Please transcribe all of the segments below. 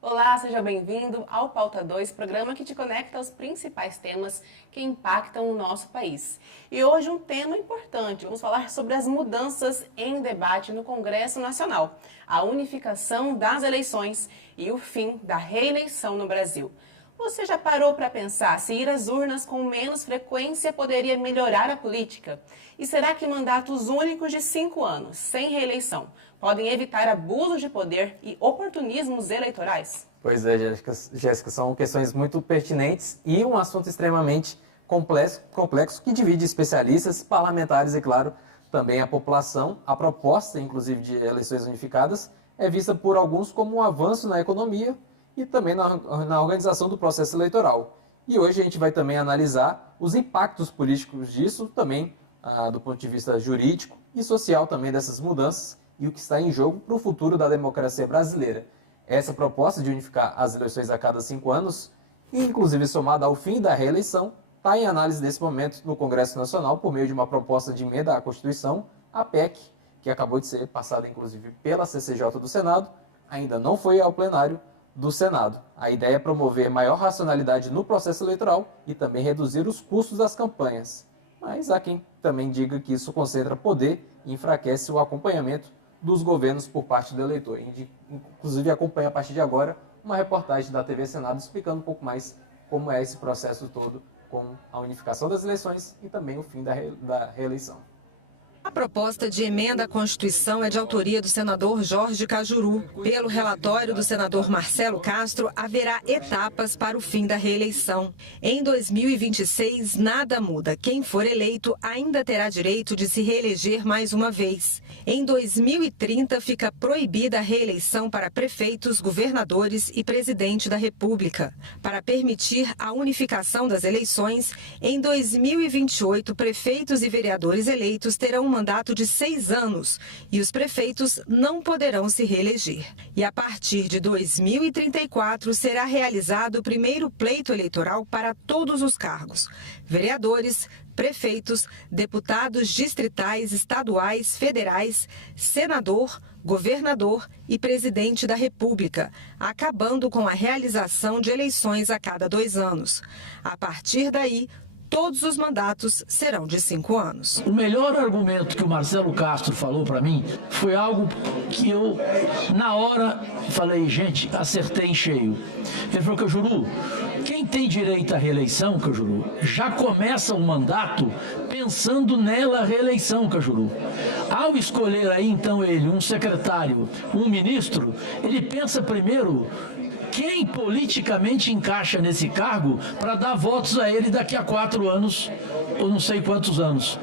Olá, seja bem-vindo ao Pauta 2, programa que te conecta aos principais temas que impactam o nosso país. E hoje um tema importante, vamos falar sobre as mudanças em debate no Congresso Nacional, a unificação das eleições e o fim da reeleição no Brasil. Você já parou para pensar se ir às urnas com menos frequência poderia melhorar a política? E será que mandatos únicos de 5 anos, sem reeleição, podem evitar abusos de poder e oportunismos eleitorais? Pois é, Jéssica, são questões muito pertinentes e um assunto extremamente complexo que divide especialistas, parlamentares e, claro, também a população. A proposta, inclusive, de eleições unificadas é vista por alguns como um avanço na economia e também na organização do processo eleitoral. E hoje a gente vai também analisar os impactos políticos disso, também do ponto de vista jurídico e social também dessas mudanças e o que está em jogo para o futuro da democracia brasileira. Essa proposta de unificar as eleições a cada 5 anos, inclusive somada ao fim da reeleição, está em análise nesse momento no Congresso Nacional por meio de uma proposta de emenda à Constituição, a PEC, que acabou de ser passada inclusive pela CCJ do Senado, ainda não foi ao plenário do Senado. A ideia é promover maior racionalidade no processo eleitoral e também reduzir os custos das campanhas. Mas há quem também diga que isso concentra poder e enfraquece o acompanhamento dos governos por parte do eleitor. Inclusive acompanha a partir de agora uma reportagem da TV Senado explicando um pouco mais como é esse processo todo com a unificação das eleições e também o fim da reeleição. A proposta de emenda à Constituição é de autoria do senador Jorge Cajuru. Pelo relatório do senador Marcelo Castro, haverá etapas para o fim da reeleição. Em 2026, nada muda. Quem for eleito ainda terá direito de se reeleger mais uma vez. Em 2030, fica proibida a reeleição para prefeitos, governadores e presidente da República. Para permitir a unificação das eleições, em 2028, prefeitos e vereadores eleitos terão um mandato de 6 anos e os prefeitos não poderão se reeleger. E a partir de 2034 será realizado o primeiro pleito eleitoral para todos os cargos: vereadores, prefeitos, deputados distritais, estaduais, federais, senador, governador e presidente da República, acabando com a realização de eleições a cada 2 anos. A partir daí, todos os mandatos serão de 5 anos. O melhor argumento que o Marcelo Castro falou para mim foi algo que eu, na hora, falei, gente, acertei em cheio. Ele falou, Cajuru, quem tem direito à reeleição, Cajuru, já começa o mandato pensando nela reeleição, Cajuru. Ao escolher aí, então, ele, um secretário, um ministro, ele pensa primeiro quem politicamente encaixa nesse cargo para dar votos a ele daqui a 4 anos, ou não sei quantos anos.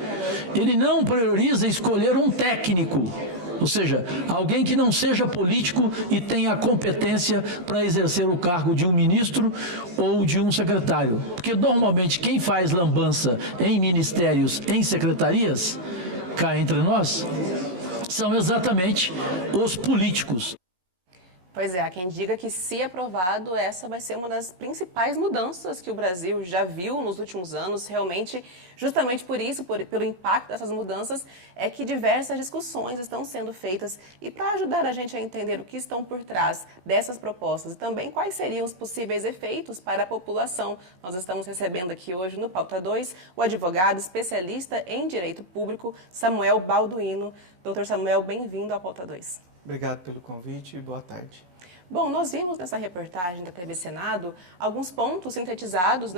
Ele não prioriza escolher um técnico, ou seja, alguém que não seja político e tenha competência para exercer o cargo de um ministro ou de um secretário. Porque normalmente quem faz lambança em ministérios, em secretarias, cá entre nós, são exatamente os políticos. Pois é, há quem diga que, se aprovado, essa vai ser uma das principais mudanças que o Brasil já viu nos últimos anos. Realmente, justamente por isso, pelo impacto dessas mudanças, é que diversas discussões estão sendo feitas. E para ajudar a gente a entender o que estão por trás dessas propostas e também quais seriam os possíveis efeitos para a população, nós estamos recebendo aqui hoje no Pauta 2 o advogado especialista em Direito Público, Samuel Balduino. Doutor Samuel, bem-vindo ao Pauta 2. Obrigado pelo convite e boa tarde. Bom, nós vimos nessa reportagem da TV Senado alguns pontos sintetizados,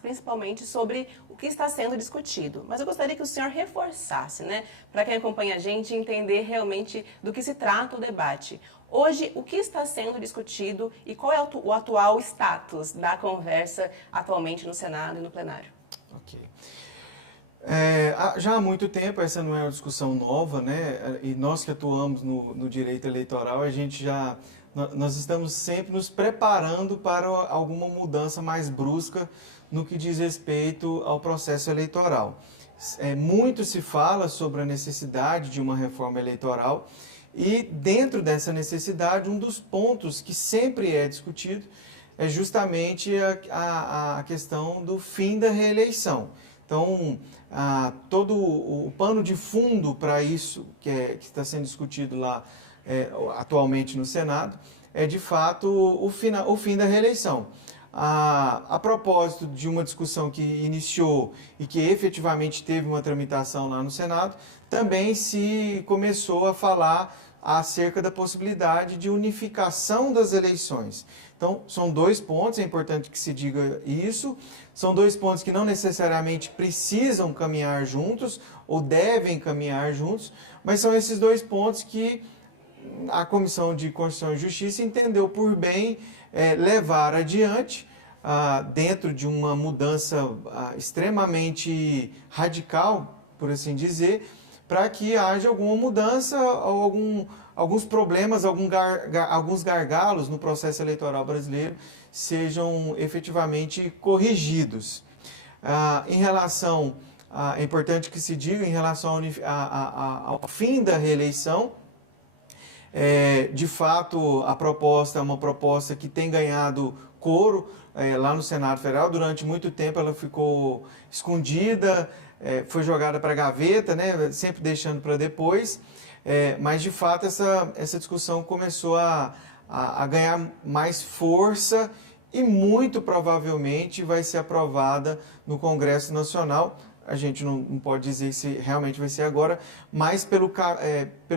principalmente sobre o que está sendo discutido. Mas eu gostaria que o senhor reforçasse, para quem acompanha a gente entender realmente do que se trata o debate. Hoje, o que está sendo discutido e qual é o atual status da conversa atualmente no Senado e no plenário? Ok. Já há muito tempo, essa não é uma discussão nova, e nós que atuamos no direito eleitoral, nós estamos sempre nos preparando para alguma mudança mais brusca no que diz respeito ao processo eleitoral. Muito se fala sobre a necessidade de uma reforma eleitoral E dentro dessa necessidade, um dos pontos que sempre é discutido é justamente a questão do fim da reeleição. Então, todo o pano de fundo para isso que está sendo discutido lá atualmente no Senado é, de fato, o fim da reeleição. A propósito de uma discussão que iniciou e que efetivamente teve uma tramitação lá no Senado, também se começou a falar acerca da possibilidade de unificação das eleições. Então, são dois pontos, é importante que se diga isso, são dois pontos que não necessariamente precisam caminhar juntos ou devem caminhar juntos, mas são esses dois pontos que a Comissão de Constituição e Justiça entendeu por bem levar adiante dentro de uma mudança extremamente radical, por assim dizer, para que haja alguma mudança ou alguns problemas, alguns gargalos no processo eleitoral brasileiro sejam efetivamente corrigidos. Em relação, é importante que se diga, em relação ao fim da reeleição, de fato, a proposta é uma proposta que tem ganhado coro lá no Senado Federal. Durante muito tempo ela ficou escondida, foi jogada para a gaveta, né, sempre deixando para depois, mas de fato essa discussão começou a ganhar mais força e muito provavelmente vai ser aprovada no Congresso Nacional. A gente não pode dizer se realmente vai ser agora, mas pelo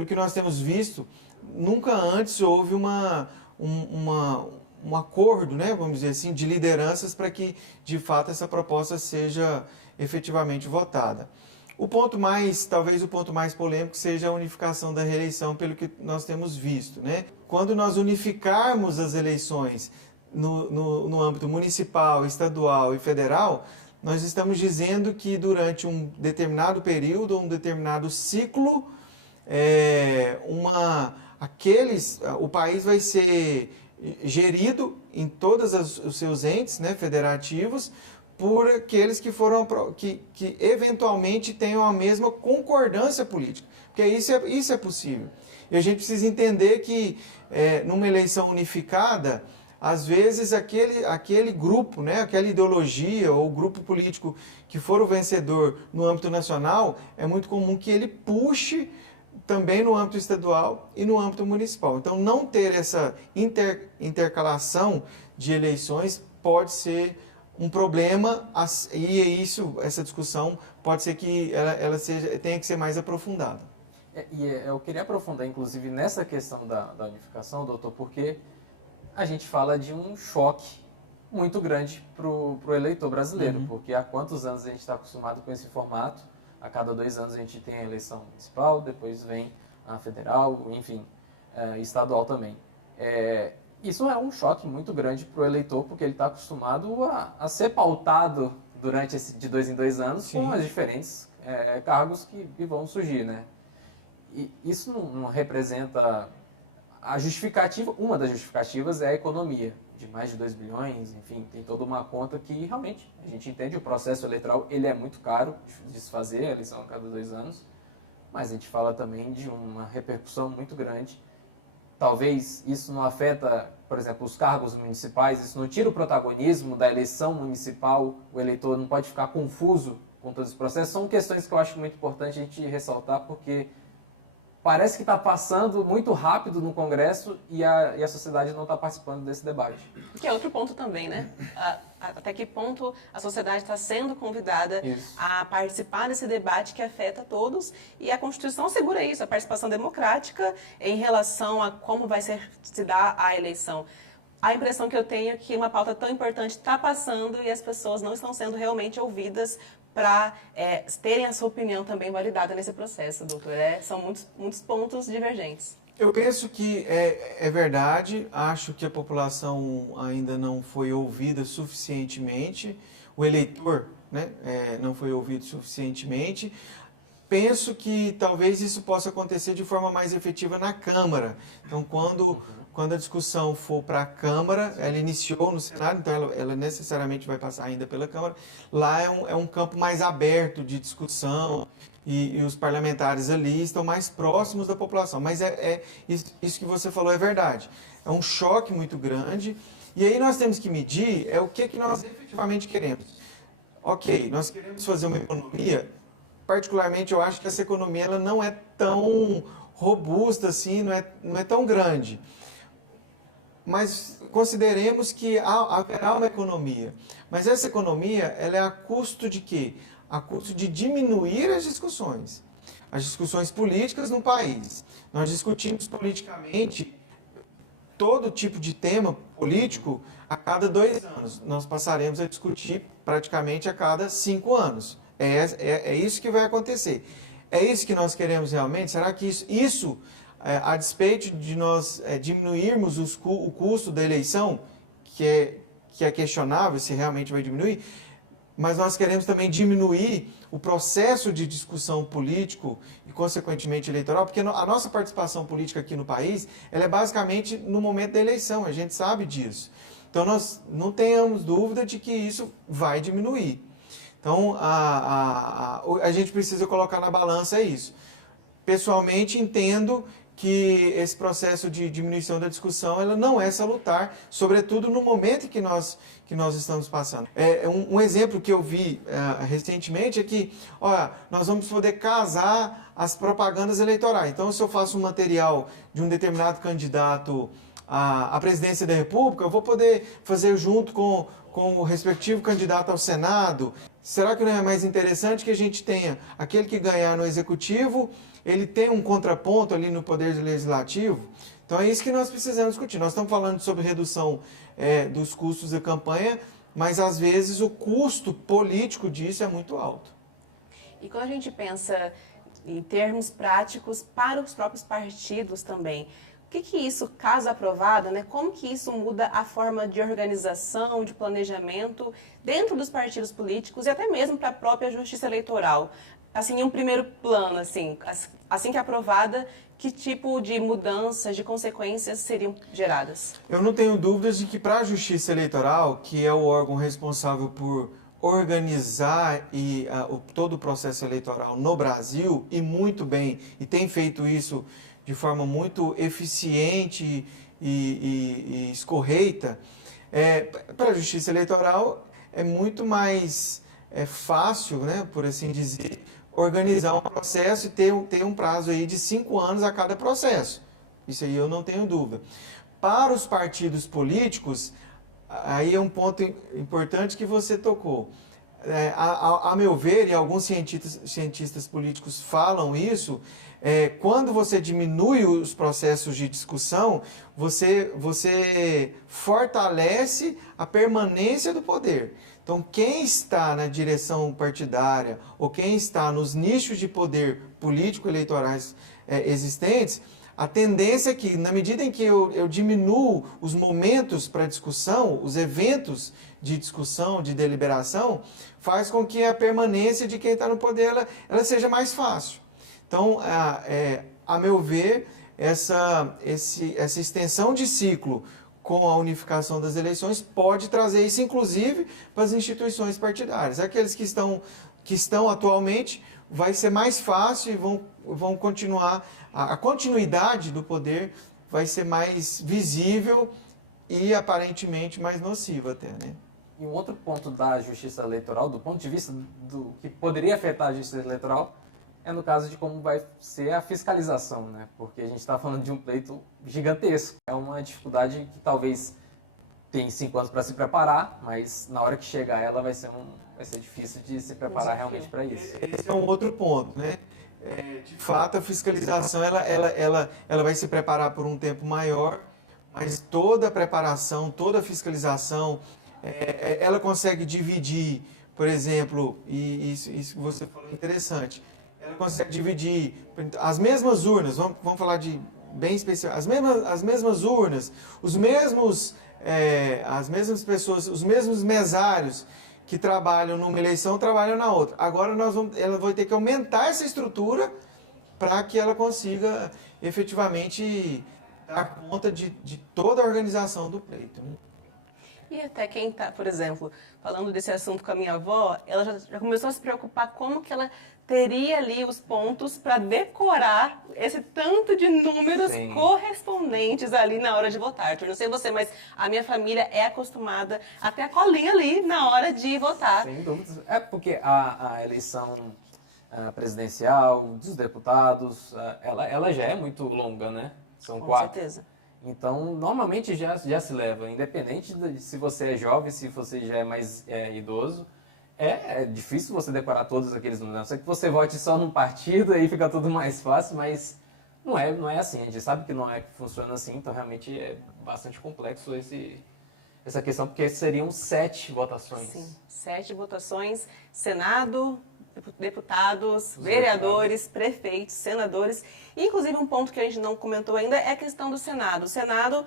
que nós temos visto, nunca antes houve um acordo, né, vamos dizer assim, de lideranças para que, de fato, essa proposta seja efetivamente votada. Talvez o ponto mais polêmico seja a unificação da reeleição, pelo que nós temos visto, né? Quando nós unificarmos as eleições no âmbito municipal, estadual e federal, nós estamos dizendo que durante um determinado período, um determinado ciclo, o país vai ser gerido em todos os seus entes, né, federativos, por aqueles que eventualmente tenham a mesma concordância política, porque isso é possível. E a gente precisa entender que numa eleição unificada, às vezes aquele grupo, né, aquela ideologia ou grupo político que for o vencedor no âmbito nacional, é muito comum que ele puxe também no âmbito estadual e no âmbito municipal. Então, não ter essa intercalação de eleições pode ser um problema, e essa discussão pode ser que ela tenha que ser mais aprofundada. Eu queria aprofundar, inclusive, nessa questão da unificação, doutor, porque a gente fala de um choque muito grande para o eleitor brasileiro, porque há quantos anos a gente está acostumado com esse formato? A cada 2 anos a gente tem a eleição municipal, depois vem a federal, enfim, estadual também. Isso é um choque muito grande para o eleitor, porque ele está acostumado a ser pautado durante de 2 em 2 anos com os diferentes cargos que vão surgir, né? E isso não representa a justificativa. Uma das justificativas é a economia, de mais de 2 bilhões, enfim, tem toda uma conta que realmente a gente entende. O processo eleitoral ele é muito caro de se fazer, a eleição a cada 2 anos, mas a gente fala também de uma repercussão muito grande. Talvez isso não afeta, por exemplo, os cargos municipais, isso não tira o protagonismo da eleição municipal, o eleitor não pode ficar confuso com todos os processos. São questões que eu acho muito importante a gente ressaltar, porque parece que está passando muito rápido no Congresso e a sociedade não está participando desse debate. Que é outro ponto também, né? Até que ponto a sociedade está sendo convidada a participar desse debate que afeta todos, e a Constituição assegura isso, a participação democrática em relação a como vai se dar a eleição. A impressão que eu tenho é que uma pauta tão importante está passando e as pessoas não estão sendo realmente ouvidas para terem a sua opinião também validada nesse processo, doutor. São muitos pontos divergentes. Eu penso que é verdade, acho que a população ainda não foi ouvida suficientemente, o eleitor, né, não foi ouvido suficientemente. Penso que talvez isso possa acontecer de forma mais efetiva na Câmara. Então, quando quando a discussão for para a Câmara, ela iniciou no Senado, então ela necessariamente vai passar ainda pela Câmara. Lá é um campo mais aberto de discussão e os parlamentares ali estão mais próximos da população. Mas isso que você falou é verdade. É um choque muito grande. E aí nós temos que medir o que nós efetivamente queremos. Ok, nós queremos fazer uma economia, particularmente eu acho que essa economia ela não é tão robusta assim, não é tão grande. Mas consideremos que haverá uma economia. Mas essa economia, ela é a custo de quê? A custo de diminuir as discussões políticas no país. Nós discutimos politicamente todo tipo de tema político a cada 2 anos. Nós passaremos a discutir praticamente a cada 5 anos. É isso que vai acontecer. É isso que nós queremos realmente? Será que isso a despeito de nós diminuirmos o custo da eleição, que é questionável se realmente vai diminuir, mas nós queremos também diminuir o processo de discussão político e, consequentemente, eleitoral, porque a nossa participação política aqui no país, ela é basicamente no momento da eleição, a gente sabe disso. Então, nós não tenhamos dúvida de que isso vai diminuir. Então, a gente precisa colocar na balança isso. Pessoalmente, entendo que esse processo de diminuição da discussão ela não é salutar, sobretudo no momento que nós estamos passando. Um exemplo que eu vi recentemente é que nós vamos poder casar as propagandas eleitorais. Então, se eu faço um material de um determinado candidato à presidência da República, eu vou poder fazer junto com o respectivo candidato ao Senado. Será que não é mais interessante que a gente tenha aquele que ganhar no Executivo, ele tem um contraponto ali no Poder Legislativo? Então é isso que nós precisamos discutir. Nós estamos falando sobre redução dos custos da campanha, mas às vezes o custo político disso é muito alto. E quando a gente pensa em termos práticos para os próprios partidos também, o que isso, caso aprovado, né, como que isso muda a forma de organização, de planejamento dentro dos partidos políticos e até mesmo para a própria justiça eleitoral? Assim, em um primeiro plano, assim que aprovada, que tipo de mudanças, de consequências seriam geradas? Eu não tenho dúvidas de que para a justiça eleitoral, que é o órgão responsável por organizar todo o processo eleitoral no Brasil, e muito bem, e tem feito isso de forma muito eficiente e escorreita, para a justiça eleitoral é muito mais fácil, né, por assim dizer, organizar um processo e ter um prazo aí de 5 anos a cada processo. Isso aí eu não tenho dúvida. Para os partidos políticos, aí é um ponto importante que você tocou. A meu ver, e alguns cientistas políticos falam isso, quando você diminui os processos de discussão, você fortalece a permanência do poder. Então, quem está na direção partidária ou quem está nos nichos de poder político-eleitorais existentes, a tendência é que, na medida em que eu diminuo os momentos para discussão, os eventos de discussão, de deliberação, faz com que a permanência de quem está no poder ela seja mais fácil. Então, a meu ver, essa extensão de ciclo com a unificação das eleições pode trazer isso, inclusive, para as instituições partidárias. Aqueles que estão atualmente, vai ser mais fácil e vão continuar, a continuidade do poder vai ser mais visível e aparentemente mais nociva até, né? E um outro ponto da justiça eleitoral, do ponto de vista do que poderia afetar a justiça eleitoral, é no caso de como vai ser a fiscalização, né? Porque a gente está falando de um pleito gigantesco. É uma dificuldade que talvez tem 5 anos para se preparar, mas na hora que chegar ela vai ser difícil de se preparar realmente para isso. Esse é um outro ponto, né? De fato, a fiscalização ela vai se preparar por um tempo maior, mas toda a preparação, toda a fiscalização, ela consegue dividir, por exemplo, e isso que você falou é interessante, ela consegue dividir as mesmas urnas, vamos falar de bem especial, as mesmas urnas, as mesmas pessoas, os mesmos mesários que trabalham numa eleição trabalham na outra. Agora ela vai ter que aumentar essa estrutura para que ela consiga efetivamente dar conta de toda a organização do pleito, né? E até quem está, por exemplo, falando desse assunto com a minha avó, ela já começou a se preocupar como que ela teria ali os pontos para decorar esse tanto de números Sim. correspondentes ali na hora de votar. Eu não sei você, mas a minha família é acostumada a ter a colinha ali na hora de votar. Sem dúvidas. É porque a eleição presidencial, dos deputados, ela já é muito longa, né? São Com 4. certeza. Então, normalmente já se leva, independente de se você é jovem, se você já é mais idoso, é difícil você decorar todos aqueles números. A não ser que você vote só num partido, aí fica tudo mais fácil, mas não é assim. A gente sabe que não é que funciona assim, então realmente é bastante complexo essa questão, porque seriam 7 votações. Sim, 7 votações, Senado, deputados, vereadores, prefeitos, senadores. Inclusive, um ponto que a gente não comentou ainda é a questão do Senado. O Senado,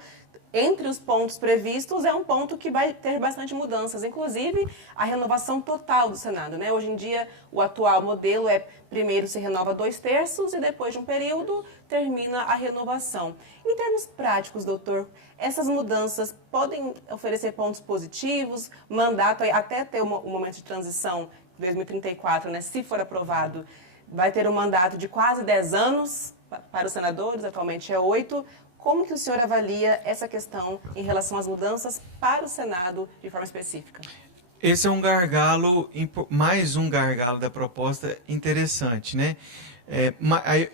entre os pontos previstos, é um ponto que vai ter bastante mudanças, inclusive a renovação total do Senado, né? Hoje em dia, o atual modelo é primeiro se renova 2/3 e depois de um período termina a renovação. Em termos práticos, doutor, essas mudanças podem oferecer pontos positivos, mandato até ter um momento de transição 2034, né, se for aprovado, vai ter um mandato de quase 10 anos para os senadores, atualmente é 8. Como que o senhor avalia essa questão em relação às mudanças para o Senado de forma específica? Esse é um gargalo, mais um gargalo da proposta interessante, né?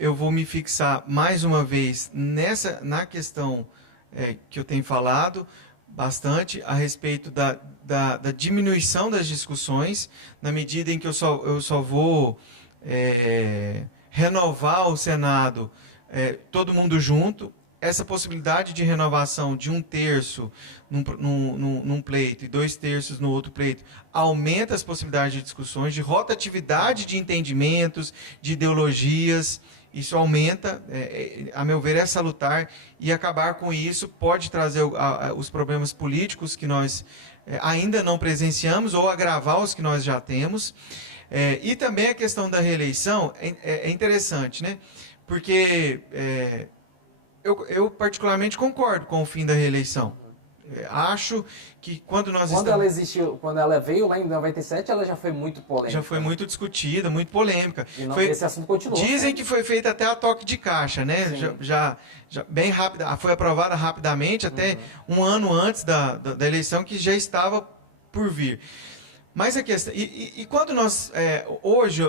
Eu vou me fixar mais uma vez na questão que eu tenho falado bastante a respeito da diminuição das discussões, na medida em que eu só vou renovar o Senado todo mundo junto. Essa possibilidade de renovação de 1/3 num pleito e 2/3 no outro pleito aumenta as possibilidades de discussões, de rotatividade de entendimentos, de ideologias. Isso aumenta, a meu ver, é salutar, e acabar com isso pode trazer os problemas políticos que nós ainda não presenciamos ou agravar os que nós já temos. E também a questão da reeleição é interessante, né? Porque eu particularmente concordo com o fim da reeleição. Acho que quando ela existiu, quando ela veio lá em 97, ela já foi muito polêmica. Já foi muito discutida, muito polêmica. E esse assunto continuou. Dizem que foi feita até a toque de caixa, né? Já bem rápida, foi aprovada rapidamente, até um ano antes da eleição, que já estava por vir. Mas a questão, e quando nós, hoje,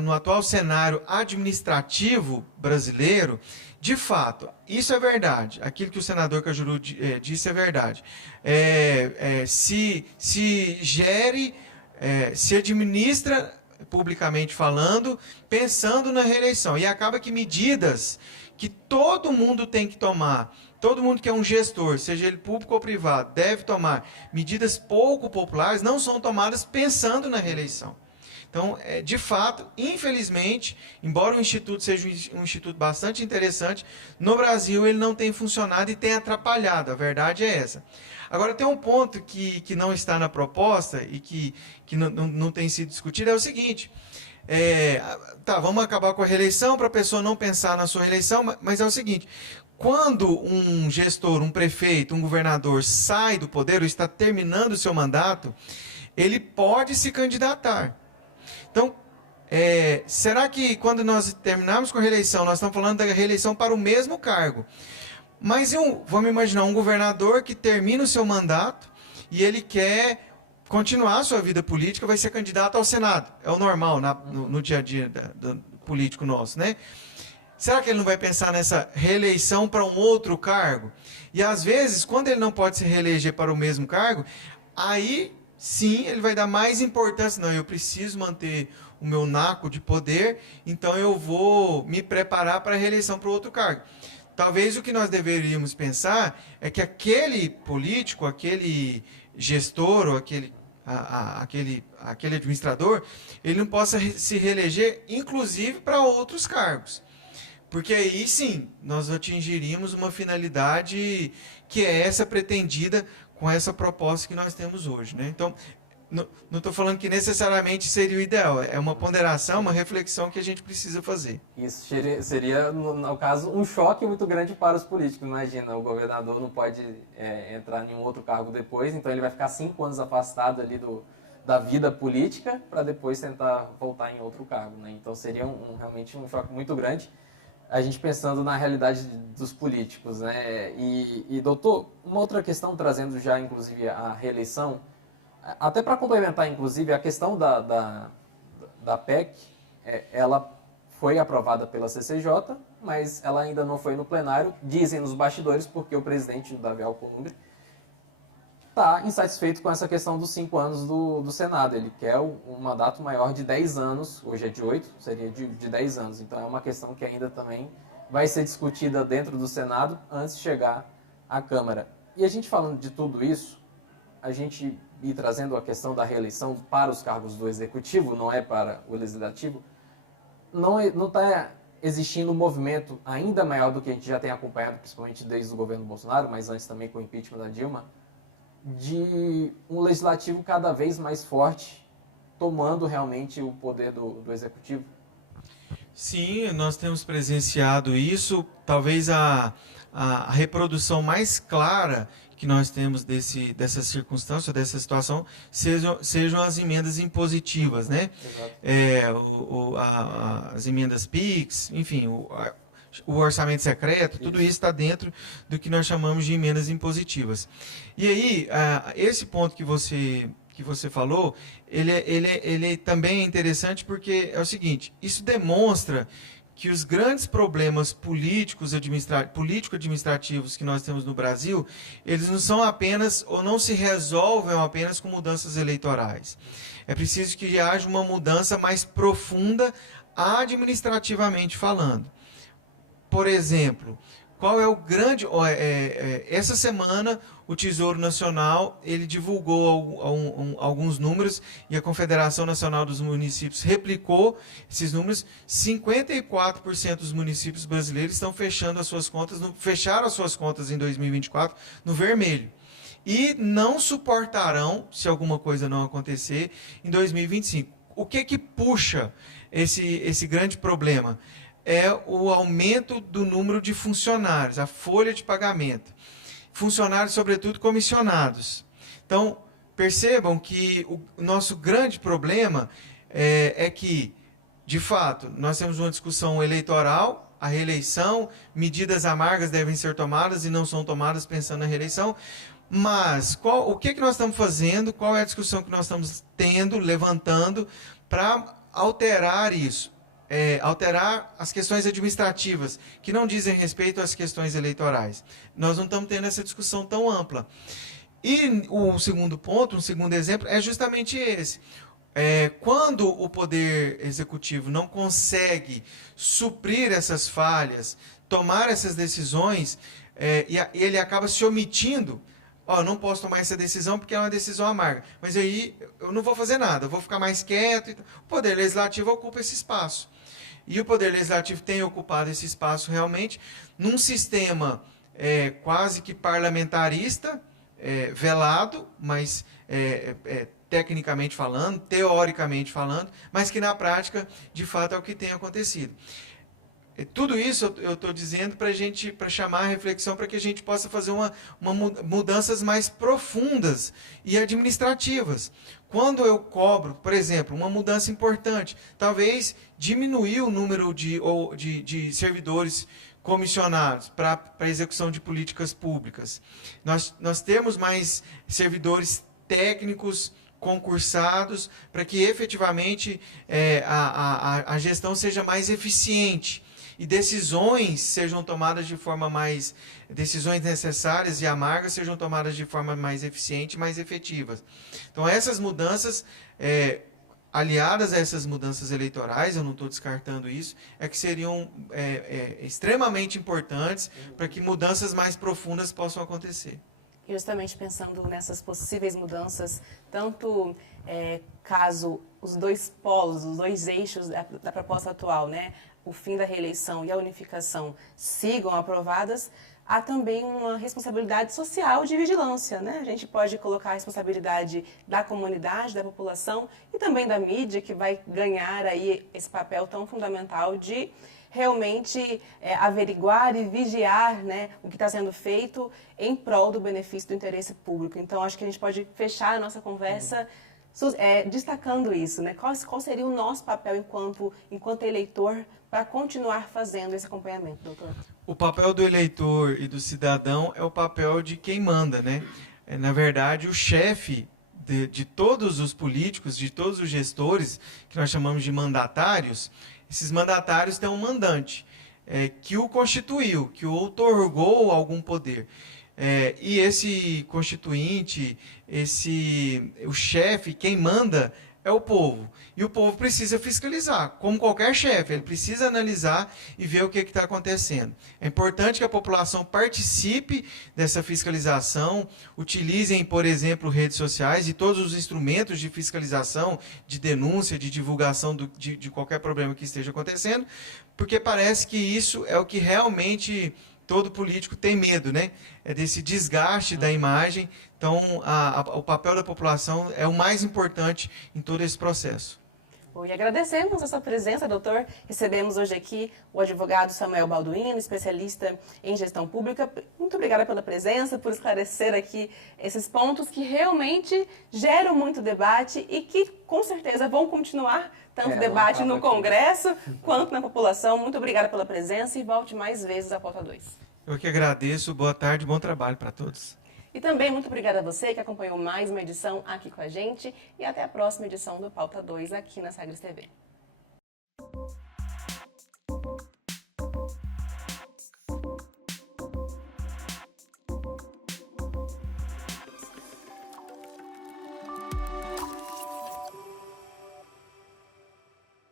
no atual cenário administrativo brasileiro, de fato, isso é verdade. Aquilo que o senador Cajuru disse é verdade. Se gere, se administra, publicamente falando, pensando na reeleição. E acaba que medidas que todo mundo tem que tomar, todo mundo que é um gestor, seja ele público ou privado, deve tomar medidas pouco populares, não são tomadas pensando na reeleição. Então, de fato, infelizmente, embora o Instituto seja um instituto bastante interessante, no Brasil ele não tem funcionado e tem atrapalhado, a verdade é essa. Agora, tem um ponto que não está na proposta e que não tem sido discutido, é o seguinte: vamos acabar com a reeleição para a pessoa não pensar na sua reeleição, mas é o seguinte: quando um gestor, um prefeito, um governador sai do poder ou está terminando o seu mandato, ele pode se candidatar. Então, será que quando nós terminarmos com a reeleição, nós estamos falando da reeleição para o mesmo cargo? Mas vamos imaginar um governador que termina o seu mandato e ele quer continuar a sua vida política, vai ser candidato ao Senado. É o normal no dia a dia do político nosso, né? Será que ele não vai pensar nessa reeleição para um outro cargo? E às vezes, quando ele não pode se reeleger para o mesmo cargo, aí sim ele vai dar mais importância. Não, eu preciso manter o meu naco de poder, então eu vou me preparar para a reeleição para o outro cargo. Talvez o que nós deveríamos pensar é que aquele político, aquele gestor ou aquele administrador, ele não possa se reeleger, inclusive para outros cargos. Porque aí sim, nós atingiríamos uma finalidade que é essa pretendida com essa proposta que nós temos hoje, né? Então, não estou falando que necessariamente seria o ideal, é uma ponderação, uma reflexão que a gente precisa fazer. Isso seria, no caso, um choque muito grande para os políticos. Imagina, o governador não pode entrar em um outro cargo depois, então ele vai ficar 5 anos afastado ali da vida política para depois tentar voltar em outro cargo, né? Então seria realmente um choque muito grande, a gente pensando na realidade dos políticos, né? E doutor, uma outra questão, trazendo já inclusive a reeleição, até para complementar, inclusive, a questão da PEC, ela foi aprovada pela CCJ, mas ela ainda não foi no plenário, dizem nos bastidores, porque o presidente, Davi Alcolumbre, está insatisfeito com essa questão dos 5 anos do Senado. Ele quer um mandato maior de 10 anos, hoje é de 8, seria de 10 anos. Então é uma questão que ainda também vai ser discutida dentro do Senado antes de chegar à Câmara. E a gente falando de tudo isso, a gente ir trazendo a questão da reeleição para os cargos do Executivo, não é para o Legislativo, não está existindo um movimento ainda maior do que a gente já tem acompanhado, principalmente desde o governo Bolsonaro, mas antes também com o impeachment da Dilma, de um Legislativo cada vez mais forte, tomando realmente o poder do Executivo? Sim, nós temos presenciado isso. Talvez a reprodução mais clara que nós temos dessa circunstância, dessa situação, sejam as emendas impositivas, né? As emendas PIX, enfim, o orçamento secreto, tudo isso está dentro do que nós chamamos de emendas impositivas. E aí, esse ponto que você falou, ele também é interessante porque é o seguinte, isso demonstra que os grandes problemas político-administrativos que nós temos no Brasil, eles não são apenas, ou não se resolvem apenas com mudanças eleitorais. É preciso que haja uma mudança mais profunda administrativamente falando. Por exemplo, qual é o grande... essa semana, o Tesouro Nacional ele divulgou alguns números e a Confederação Nacional dos Municípios replicou esses números. 54% dos municípios brasileiros estão fechando as suas contas, fecharam as suas contas em 2024 no vermelho. E não suportarão, se alguma coisa não acontecer, em 2025. O que puxa esse grande problema? É o aumento do número de funcionários, a folha de pagamento. Funcionários, sobretudo, comissionados. Então, percebam que o nosso grande problema é que, de fato, nós temos uma discussão eleitoral, a reeleição, medidas amargas devem ser tomadas e não são tomadas pensando na reeleição, mas o que nós estamos fazendo, qual é a discussão que nós estamos tendo, levantando, para alterar isso? Alterar as questões administrativas, que não dizem respeito às questões eleitorais. Nós não estamos tendo essa discussão tão ampla. E o segundo ponto, um segundo exemplo, é justamente esse. Quando o Poder Executivo não consegue suprir essas falhas, tomar essas decisões, e ele acaba se omitindo, não posso tomar essa decisão porque é uma decisão amarga, mas aí eu não vou fazer nada, eu vou ficar mais quieto. O Poder Legislativo ocupa esse espaço. E o Poder Legislativo tem ocupado esse espaço realmente num sistema quase que parlamentarista, velado, mas tecnicamente falando, teoricamente falando, mas que na prática, de fato, é o que tem acontecido. Tudo isso eu estou dizendo para chamar a reflexão, para que a gente possa fazer mudanças mais profundas e administrativas. Quando eu cobro, por exemplo, uma mudança importante, talvez diminuir o número de servidores comissionados para a execução de políticas públicas. Nós temos mais servidores técnicos concursados para que efetivamente a gestão seja mais eficiente. E decisões sejam tomadas de forma mais... Decisões necessárias e amargas sejam tomadas de forma mais eficiente e mais efetivas. Então, essas mudanças, aliadas a essas mudanças eleitorais, eu não estou descartando isso, que seriam extremamente importantes para que mudanças mais profundas possam acontecer. Justamente pensando nessas possíveis mudanças, tanto caso os dois polos, os dois eixos da proposta atual, né, o fim da reeleição e a unificação sigam aprovadas, há também uma responsabilidade social de vigilância, né? A gente pode colocar a responsabilidade da comunidade, da população e também da mídia, que vai ganhar aí esse papel tão fundamental de realmente averiguar e vigiar, né, o que está sendo feito em prol do benefício do interesse público. Então, acho que a gente pode fechar a nossa conversa destacando isso, né? Qual seria o nosso papel enquanto eleitor para continuar fazendo esse acompanhamento, doutor? O papel do eleitor e do cidadão é o papel de quem manda, né? Na verdade, o chefe de todos os políticos, de todos os gestores, que nós chamamos de mandatários, esses mandatários têm um mandante que o constituiu, que o outorgou algum poder. E esse constituinte, o chefe, quem manda é o povo. E o povo precisa fiscalizar, como qualquer chefe, ele precisa analisar e ver o que está acontecendo. É importante que a população participe dessa fiscalização, utilizem, por exemplo, redes sociais e todos os instrumentos de fiscalização, de denúncia, de divulgação de qualquer problema que esteja acontecendo, porque parece que isso é o que realmente todo político tem medo, né? É desse desgaste da imagem. Então, o papel da população é o mais importante em todo esse processo. E agradecemos a sua presença, doutor. Recebemos hoje aqui o advogado Samuel Balduino, especialista em gestão pública. Muito obrigada pela presença, por esclarecer aqui esses pontos que realmente geram muito debate e que, com certeza, vão continuar tanto debate no Congresso quanto na população. Muito obrigada pela presença e volte mais vezes à Pauta 2. Eu que agradeço. Boa tarde, bom trabalho para todos. E também muito obrigada a você que acompanhou mais uma edição aqui com a gente e até a próxima edição do Pauta 2 aqui na Sagres TV.